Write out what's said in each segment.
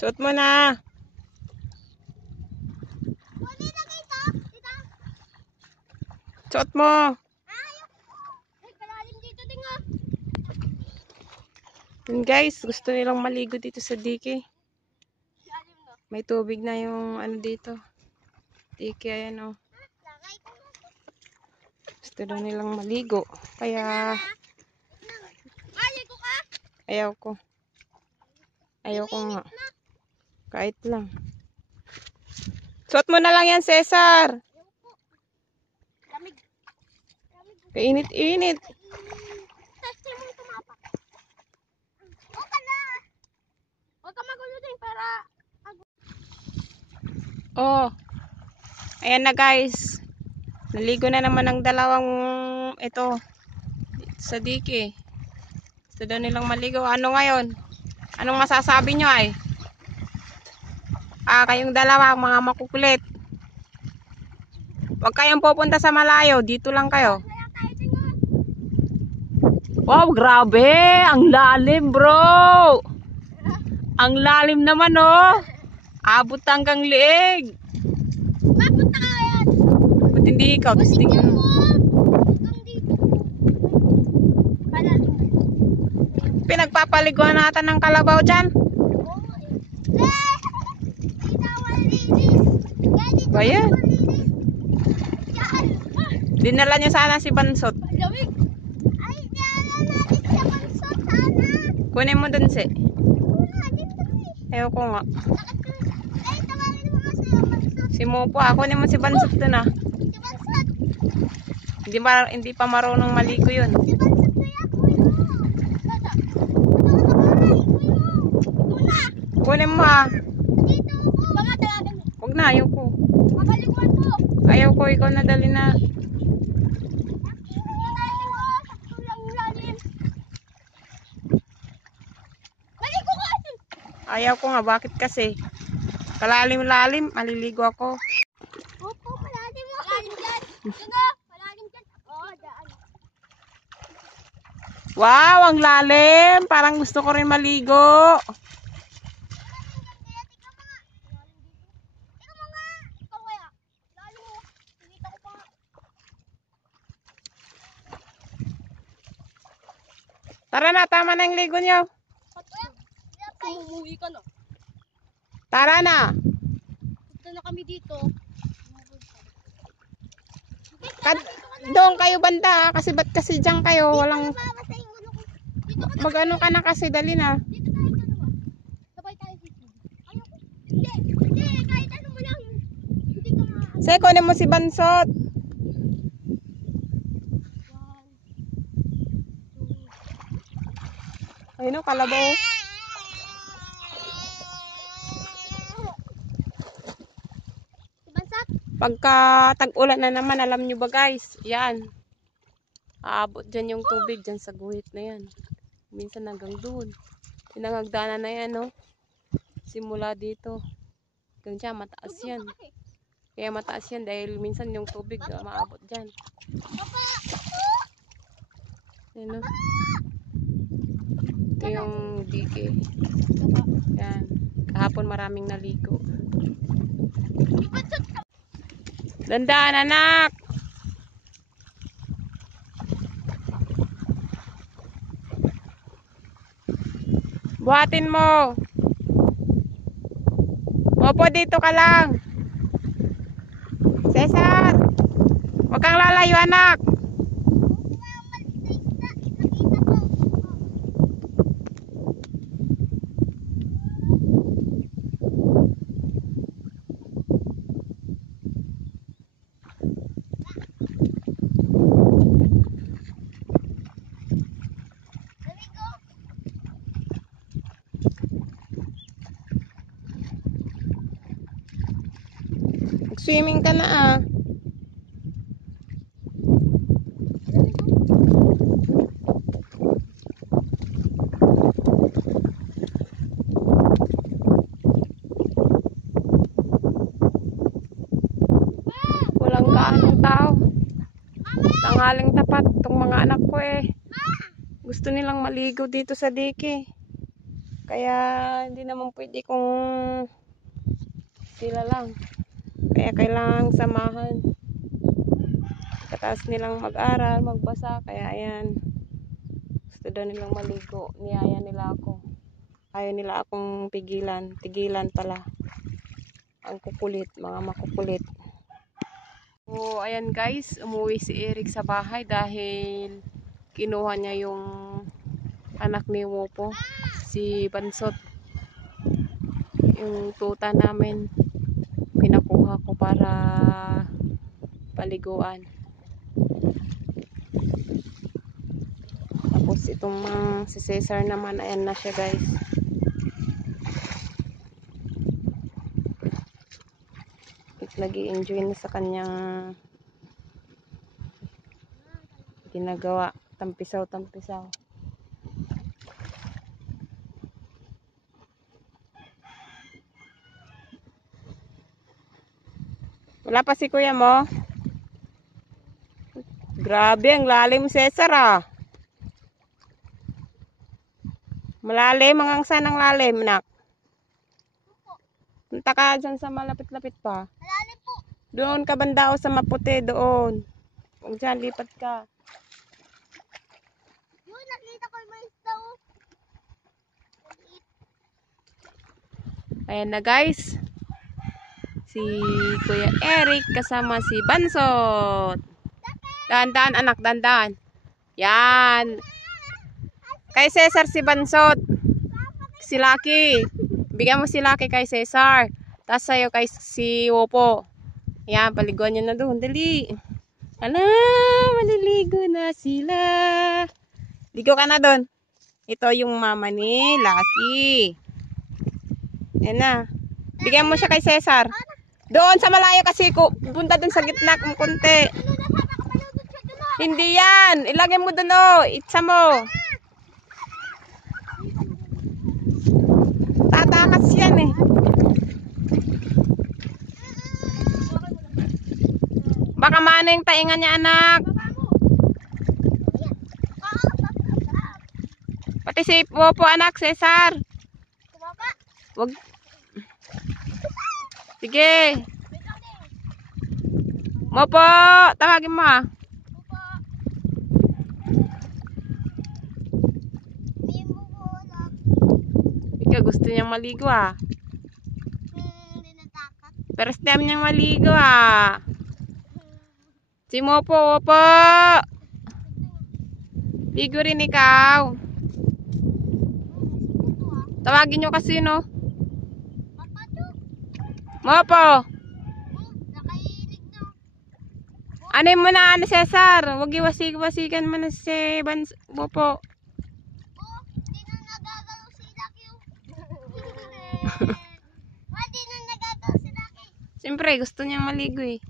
Suot mo na. Suot mo. Yun guys, gusto nilang maligo dito sa dike. May tubig na yung ano dito. Dike, ayan o. Gusto daw nilang maligo. Kaya ayaw ko. Ayaw ko nga. Kahit lang. Suot mo na lang yan, Cesar. Kainit-init. Oh. Ayan na guys. Naligo na naman ang dalawang ito sa dike. Gusto daw nilang maligo. Ano ngayon? Anong masasabi nyo ay? Kayong dalawa mga makukulit. Huwag kayong pupunta sa malayo. Dito lang kayo. Wow, grabe. Ang lalim, bro. Ang lalim naman, oh. Abot hanggang liig. Mapunta ka yan. Ba't hindi ikaw? Tingnan mo. Pinagpapaliguan natin ng kalabaw dyan. Ba yan? Dinala niyo sana si Bansot. Kunin mo dun si. Ayaw ko nga. Si Mopo, kunin mo si Bansot dun ah. Hindi pa marunong maligo yun. Kunin mo ah. Huwag na, ayaw ko. Ayaw ko, ikaw nadali na. Ayaw ko nga, bakit kasi? Kalalim-lalim, maliligo ako. Opo, malalim mo. Malalim dyan. Malalim dyan. Oo, dyan. Wow, ang lalim. Parang gusto ko rin maligo. Tara na, tama na yung ligo nyo. Umuwi ka na. Tara na. Punta na kami dito. Doon kayo banda, kasi ba't kasi dyan kayo? Walang mag-ano ka na kasi, dali na. Dito tayo dalawa. Sabay tayo dito. Hindi, kahit ano mo lang. Hindi ka Say, kunin mo si Bansot. Ayun o, kalabaw. Pagka tag-ulan na naman, alam nyo ba guys, yan. Aabot dyan yung tubig, dyan sa guhit na yan. Minsan hanggang doon. Pinangagdanan na yan, no? Simula dito. Hanggang dyan, mataas yan. Kaya mataas yan dahil minsan yung tubig maabot dyan. Yan, no? Ito yung dike. Yan. Kahapon maraming naligo. Dandaan, anak! Buhatin mo! Opo, dito ka lang! Cesar! Huwag kang lalayo, anak! Swimming ka na ah. Walang kaanong tao. Tanghaling tapat itong mga anak ko eh. Gusto nilang maligo dito sa dike. Kaya hindi naman pwede kung sila lang. Kaya kailangang samahan. Kataas nilang mag-aral, magbasa. Kaya ayan. Gusto daw nilang maligo. Niyaya nila ako. Ayaw nila akong pigilan. Tigilan pala. Ang kukulit. Mga makukulit. So ayan guys. Umuwi si Eric sa bahay dahil kinuha niya yung anak ni Wopo. Si Bansot. Yung tuta namin. Pinakuha ko para paliguan. Tapos itong si Cesar naman, ayan na siya guys. Nag-i-enjoy na sa kanyang ginagawa. Tampisaw. Wala pa si kuya mo? Grabe, ang lalim Cesar ah. Malalim, hanggang saan ang lalim, nak? Punta ka dyan sa malapit-lapit pa. Malalim po. Doon ka banda o sa maputi, doon. Huwag dyan, lipat ka. Yun, nakita ko yung isda. Ayan na guys. Si Kuya Eric kasama si Bansot. Dahan-dahan anak, dahan-dahan. Yan. Kay Cesar si Bansot. Si Lucky. Bigyan mo si Lucky kay Cesar. Tapos sa'yo kay si Wopo. Yan, paliguan nyo na doon. Dali. Ala, maliligo na sila. Ligo ka na doon. Ito yung mama ni Lucky. Yan na. Bigyan mo siya kay Cesar. Doon sa malayo kasi punta doon sa gitna kung konti. Hindi yan. Ilagay mo doon o. Itsa mo. Tatakas yan eh. Baka mana yung taingan niya anak. Pati si Wopo anak, Cesar. Wag. Sige. Wopo, tawagin mo ha. Ikaw gusto niyang maligo ah. Hindi natakot. First time niyang maligo ah. Si Wopo. Ligo rin ikaw. Tawagin niyo kasi no. Wopo. Ano mo na ano Cesar? Huwag iwasig-wasigan mo na si Wopo. Hindi na nagagalaw si Lucky. Hindi na nagagalaw si Lucky. Siyempre gusto niyang maligo eh.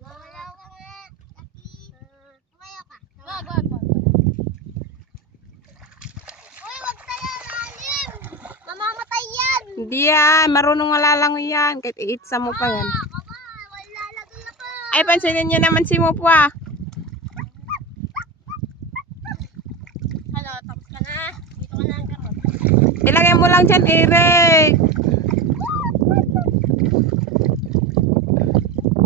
Wala ka nga, Lucky. Tumayo ka. Wag. Uy, wag tayo lalim. Mamamatay yan. Hindi yan. Marunong malalangoy yan. Kahit iitsa mo pa yan. Wala lagay ako. Ay, pansinin niyo naman si Wopo ah. Ano, tapos ka na. Dito ka na ang karot. Ilagay mo lang dyan, Eric.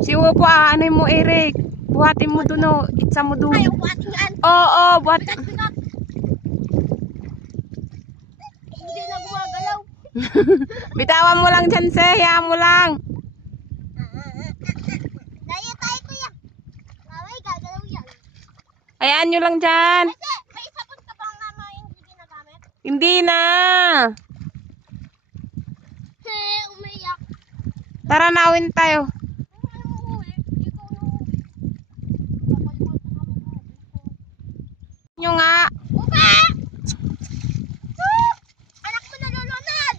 Si Wopo ah, ano mo Eric? Buhatin mo dun o. Itsa mo dun. Ayaw buhatin yan. Oo, buhat. Bigat. Hindi na gumagalaw. Bitawan mo lang dyan, Seya mo lang. Daya tayo kuya. Mamay, gagalaw yan. Hayaan nyo lang dyan. Kasi, may sabon ka bang mama hindi ginagamit? Hindi na. Kasi, umiyak. Tara, nawin tayo. Nyo nga. Upa! Anak mo nalulunod!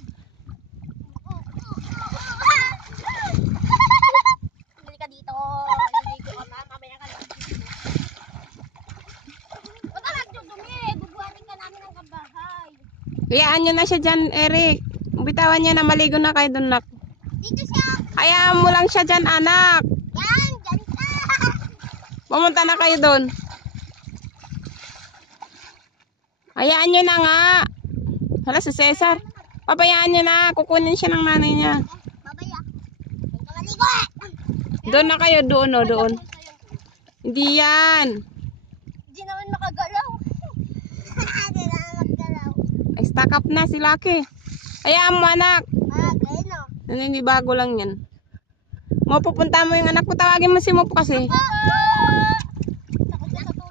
Hindi ka dito. Hindi ko ka mamaya ka lang. Huwag ka magdudumi. Bubuhatin ka namin ng kabahay. Hayaan nyo na siya dyan, Eric. Bitawan niya na maligo na kayo dun, nak. Dito siya. Hayaan mo lang siya dyan, anak. Yan, dyan ka. Pumunta na kayo dun. Hayaan nyo na nga. Hala, si Cesar. Pabayaan niya na. Kukunin siya ng nanay niya. Babaya. Huwag ka maligo eh. Doon na kayo. Doon o, doon. Hindi yan. Hindi naman makagalaw. Hindi naman makagalaw. Ay, stack up na si Lucky. Hayaan mo, anak. Ah, ganyan o. Naninibago lang yan. Mo, pupunta mo yung anak ko. Tawagin mo si Mopo kasi. Takot na sa tubig.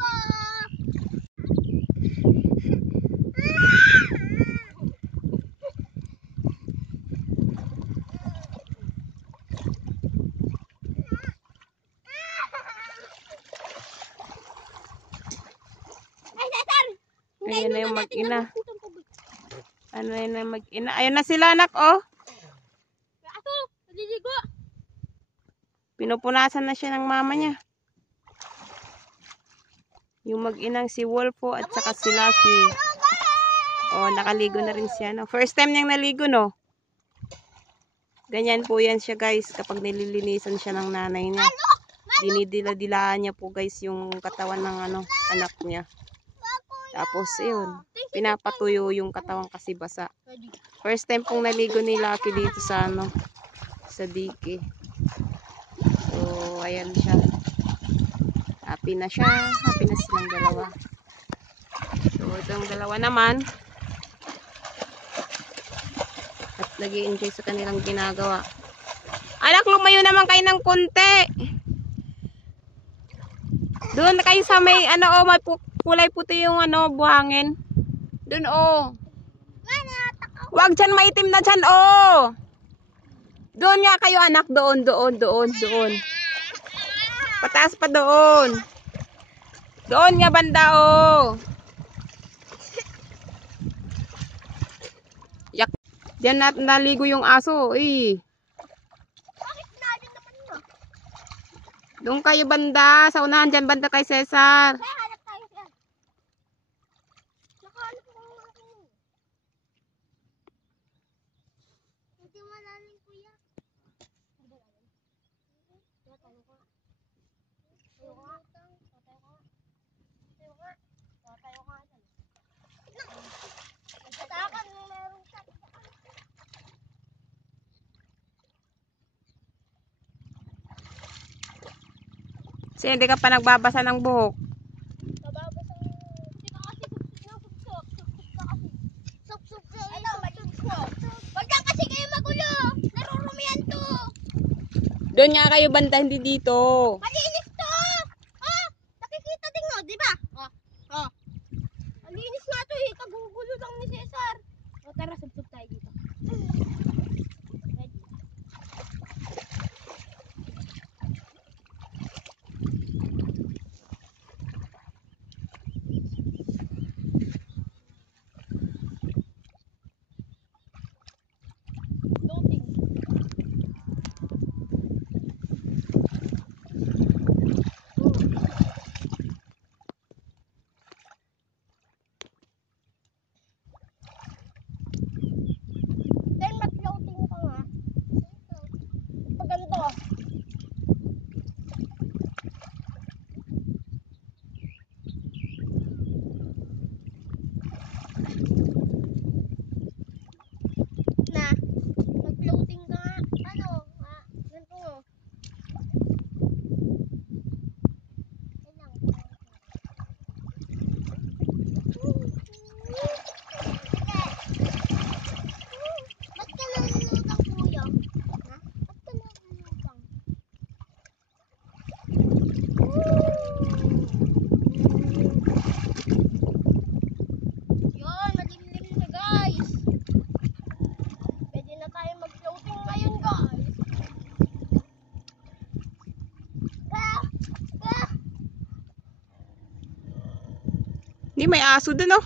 Ay, Cesar! Ayan na yung mag-ina. Ano yun na yung mag-ina. Ayun na sila, anak, oh. Aso! Naliligo! Pinupunasan na siya ng mama niya. Yung mag-inang si Wolfo at saka si Lucky. Oh, nakaligo na rin siya, no? First time niyang naligo, no? Ganyan po yan siya, guys, kapag nililinisan siya ng nanay niya. Dinidila-dilaan niya po, guys, yung katawan ng anak niya. Tapos, ayun, pinapatuyo yung katawan kasi basa. First time pong naligo ni Lucky dito sa, sa dike. So, ayan siya. Happy na siya. Happy na silang dalawa. So, itong dalawa naman. At nag-i-enjoy sa kanilang ginagawa. Anak, lumayo naman kayo ng konti. Doon kayo sa may, may kulay puti yung, buhangin. Doon, Wag dyan, maitim na dyan, Doon nga kayo, anak. Doon. Pataas pa doon. Doon nga banda, Yak. Diyan naligo yung aso, Bakit natin naman yun? Doon kayo banda. Sa unahan dyan, banda kay Cesar. Kaya hanap tayo yan. Nakahanap ko ng mga yun. Hindi malalim, kuya. Hindi malalim. Kaya tayo ko. Tayo ko nga. Tayo ko nga. Nagtatakan mo merong sabi. Kasi hindi ka pa nagbabasa ng buhok. Kababasang, hindi ka kasi suksok ka kasi. Suksok ka. Ito, suksok. Wag lang kasi kayo magulo. Narurumihan to. Doon nga kayo banda, hindi dito. Malinis to. Nakikita din mo, di ba? Malinis nga to eh. Kagugulo lang ni Cesar. Tara, suksok tayo dito. Ready? Loading. Then mag-floating ka nga. Paganda. Na, mag-floating ka nga. Ano? Ganito nga. Yan lang. Ba't ka nalulutang, kuya? Ha? Ba't ka nalulutang? Yun, malimlim na guys. Pwede na tayo mag-floating ngayon guys. Hindi, may aso dun,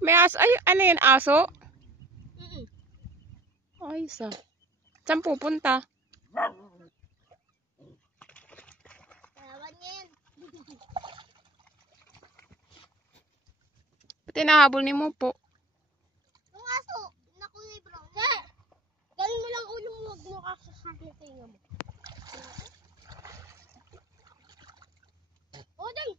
May aso. Ay, ano yun, aso? Ay, saan pupunta? Ewan niya yan. Pati nahabol ni Mopo. Yung aso, na kulay brown. Galing mo lang ulo mo, huwag mo kakasakit sa inyo mo. Oh, dang!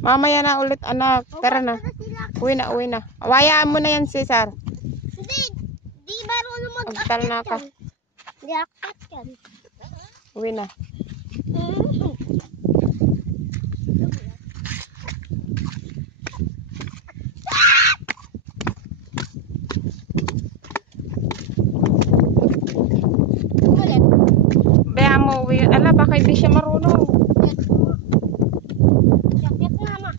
Mamaya na ulit, anak. Tara na. Uwi na, uwi na. Awayaan mo na yan, Cesar. Hindi. Di marunong Magtal na ka. Di akit yan. Uwi na. Ulit. Baya mo, uwi. Ala, baka hindi siya marunong. Yakit na ma.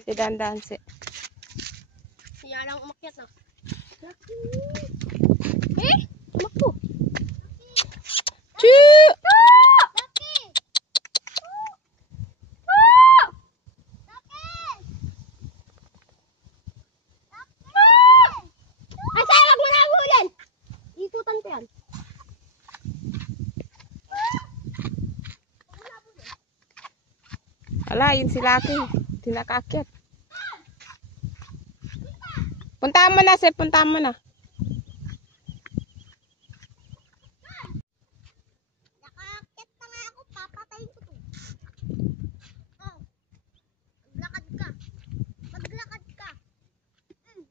Si Dandan, si. Siya lang umakyat na. Eh? Tumakbo. Choo! Laki! Ay, sa'yo, wag mo na hulin! Ikutan ko yan. Ala, yun si Lucky. Tinakakyat. Puntahan mo na, Sep. Puntahan mo na. Nakaakyat na nga ako, papatayin ko to. Oh, maglakad ka. Maglakad ka.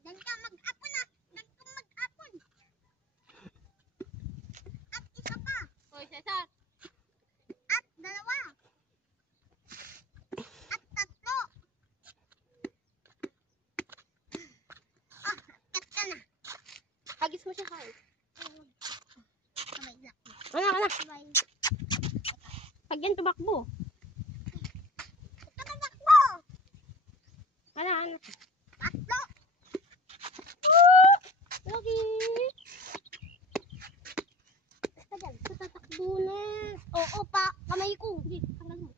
Dan ka mag-apon na. Dan ka mag-apon. At isa pa. Hoy, Cesar. At dalawa. At tatlo. Ah, akyat ka na. Hagis mo siya, Carl. Kamay lang. Ano? Kamay. Pag yan tumakbo. Tumakbo! Ano? Tatlo! Lucky. Basta dyan, tatakbo na. Oo, pa, kamay ko. Hindi, tanggal mo.